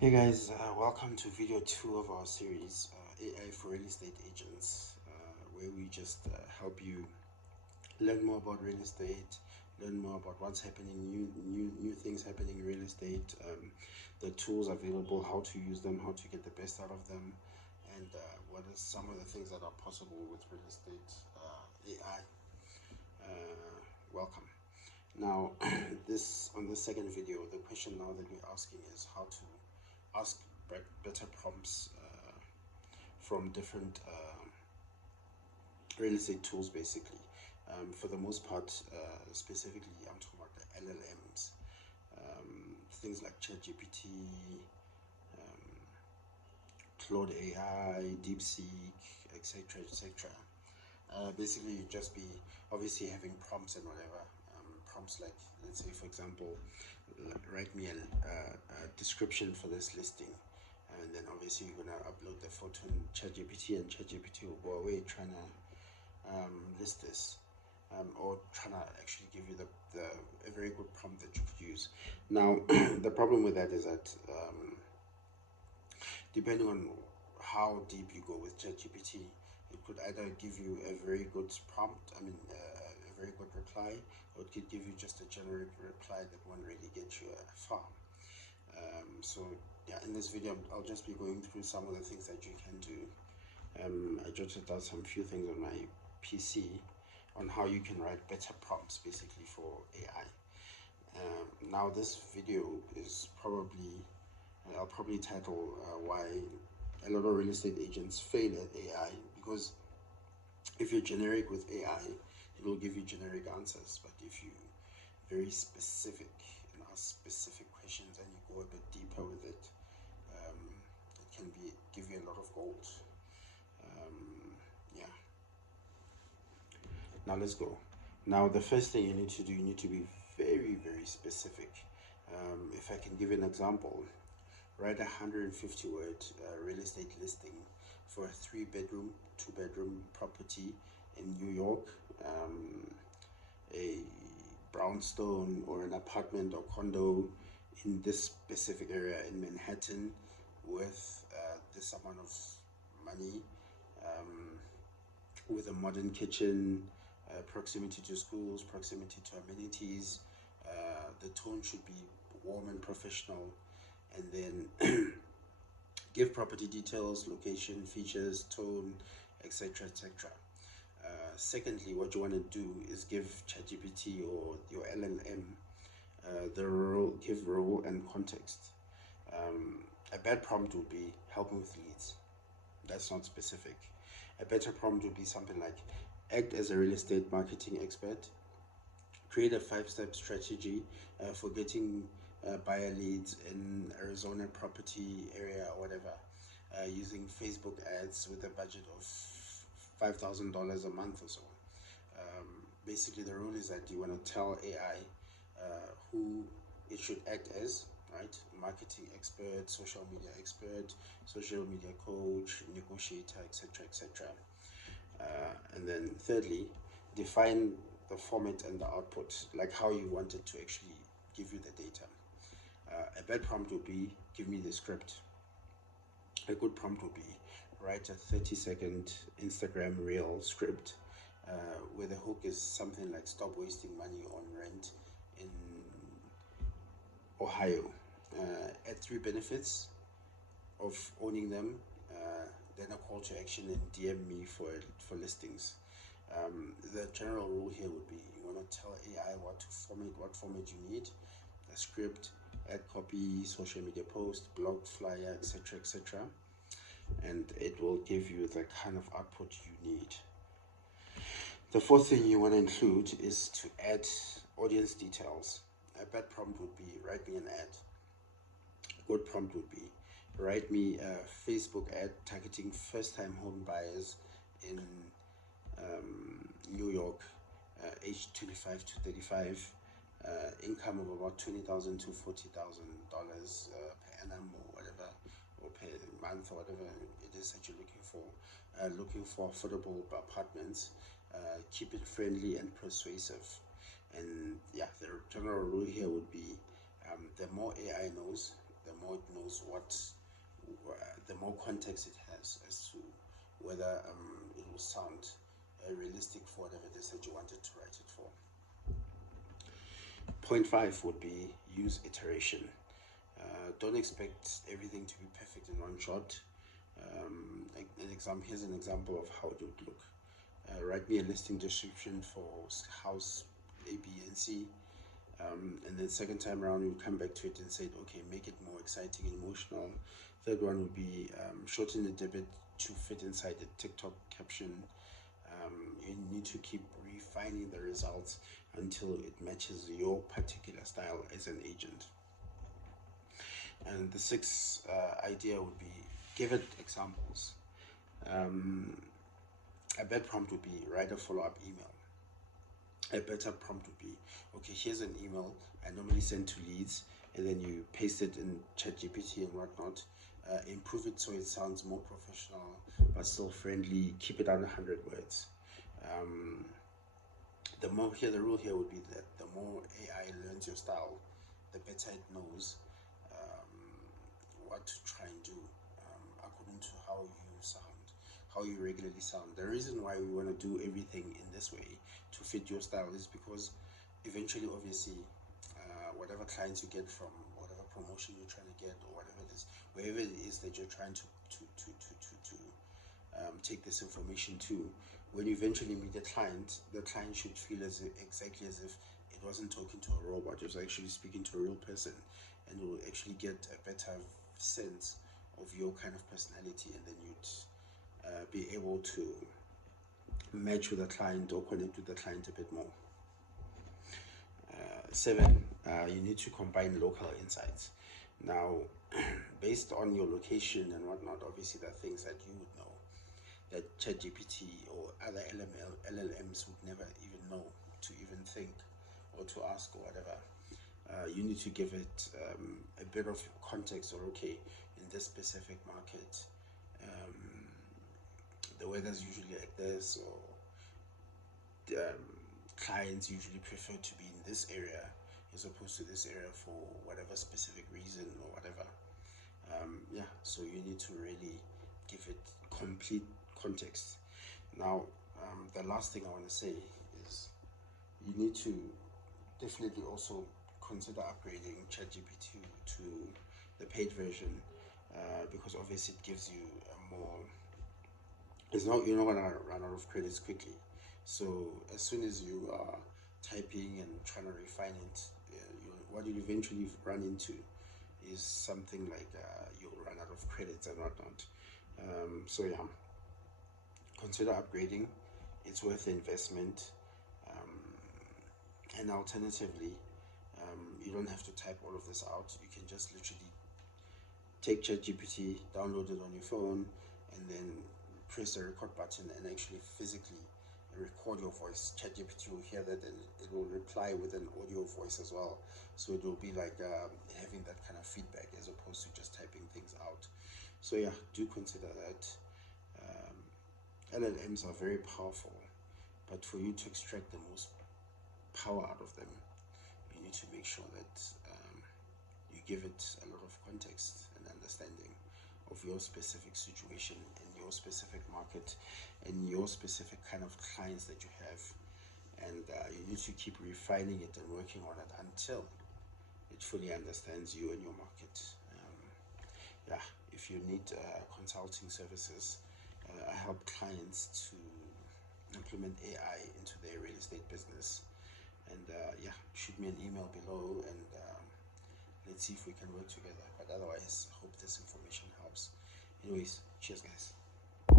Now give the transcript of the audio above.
Hey guys, welcome to video 2 of our series, AI for Real Estate Agents, where we just help you learn more about real estate, learn more about what's happening, new things happening in real estate, the tools available, how to use them, how to get the best out of them, and what are some of the things that are possible with real estate AI. Welcome. Now, this on this second video, the question now that we're asking is how to ask better prompts from different real estate tools, basically. For the most part, specifically, I'm talking about the LLMs, things like ChatGPT, Claude AI, DeepSeek, etc., etc. Basically, you just be obviously having prompts and whatever. Prompts like, let's say, for example, write me a description for this listing, and then obviously you're gonna upload the photo in ChatGPT, and ChatGPT will go away trying to list this, or trying to actually give you the a very good prompt that you could use. Now, the problem with that is that depending on how deep you go with ChatGPT, it could either give you a very good prompt, a very good reply, or it could give you just a generic reply that won't really get you far. So yeah, in this video, I'll just be going through some of the things that you can do. I jotted down some few things on my PC on how you can write better prompts, basically, for AI. Now, this video is I'll probably title why a lot of real estate agents fail at AI, because if you're generic with AI, it will give you generic answers. But if you very specific and ask specific questions and you go a bit deeper with it, it can give you a lot of gold. Yeah. Now let's go. Now the first thing you need to do, you need to be very, very specific. If I can give you an example, write a 150-word real estate listing for a 3-bedroom, 2-bedroom property in New York, a brownstone or an apartment or condo in this specific area in Manhattan with this amount of money, with a modern kitchen, proximity to schools, proximity to amenities. The tone should be warm and professional, and then give property details, location, features, tone, etc., etc. Secondly, what you want to do is give ChatGPT or your LLM give role and context. A bad prompt would be help me with leads. That's not specific. A better prompt would be something like act as a real estate marketing expert, create a 5-step strategy for getting buyer leads in Arizona property area or whatever, using Facebook ads with a budget of $5,000 a month or so. Basically, the rule is that you want to tell AI who it should act as, right? Marketing expert, social media coach, negotiator, etc., etc. And then thirdly, define the format and the output, like how you want it to actually give you the data. A bad prompt would be give me the script. A good prompt would be write a 30-second Instagram reel script where the hook is something like stop wasting money on rent in Ohio. Add 3 benefits of owning them, then a call to action, and DM me for listings. The general rule here would be you want to tell AI what format you need, a script, ad copy, social media post, blog, flyer, etc., etc., and it will give you the kind of output you need. The fourth thing you want to include is to add audience details. A bad prompt would be write me an ad. A good prompt would be write me a Facebook ad targeting first-time home buyers in New York, age 25 to 35, income of about $20,000 to $40,000 per annum or whatever, or per month or whatever it is that you're looking for. Looking for affordable apartments. Keep it friendly and persuasive. And yeah, the general rule here would be the more AI knows, the more it knows the more context it has as to whether it will sound realistic for whatever it is that you wanted to write it for. Point five would be use iteration. Don't expect everything to be perfect in one shot. Here's an example of how it would look. Write me a listing description for house A, B, and C. And then second time around, you come back to it and say, okay, make it more exciting and emotional. Third one would be shorten it a bit to fit inside the TikTok caption. You need to keep refining the results until it matches your particular style as an agent. And the sixth idea would be give it examples. A bad prompt would be write a follow-up email. A better prompt would be, okay, here's an email I normally send to leads, and then you paste it in ChatGPT and whatnot. Improve it so it sounds more professional but still friendly. Keep it under 100 words. The rule here would be that the more AI learns your style, the better it knows what to try and do according to how you sound, how you regularly sound. The reason why we want to do everything in this way to fit your style is because eventually, obviously, whatever clients you get from whatever promotion you're trying to get or whatever it is, wherever it is that you're trying to take this information to, when you eventually meet the client should feel exactly as if it wasn't talking to a robot. It was actually speaking to a real person, and will actually get a better sense of your kind of personality, and then you'd be able to match with the client or connect with the client a bit more. 7, you need to combine local insights. Now, based on your location and whatnot, obviously there are things that you would know that ChatGPT or other LLMs would never even know to even think or to ask or whatever. You need to give it a bit of context, or okay, in this specific market, the weather's usually like this, or clients usually prefer to be in this area as opposed to this area for whatever specific reason or whatever. So you need to really give it complete context. Now, the last thing I want to say is you need to definitely also consider upgrading ChatGPT to the paid version, because obviously it gives you a more. You're not gonna run out of credits quickly. So as soon as you are typing and trying to refine it, what you eventually run into is something like you'll run out of credits and whatnot. Consider upgrading. It's worth the investment. And alternatively, you don't have to type all of this out. You can just literally take ChatGPT, download it on your phone, and then press the record button and actually physically record your voice. ChatGPT will hear that and it will reply with an audio voice as well. So it will be like having that kind of feedback as opposed to just typing things out. So yeah, do consider that. LLMs are very powerful, but for you to extract the most power out of them, you need to make sure that you give it a lot of context and understanding of your specific situation and your specific market and your specific kind of clients that you have, and you need to keep refining it and working on it until it fully understands you and your market. If you need consulting services, I help clients to implement AI into their real estate business, and shoot me an email below, and let's see if we can work together. But otherwise, I hope this information helps. Anyways, cheers guys.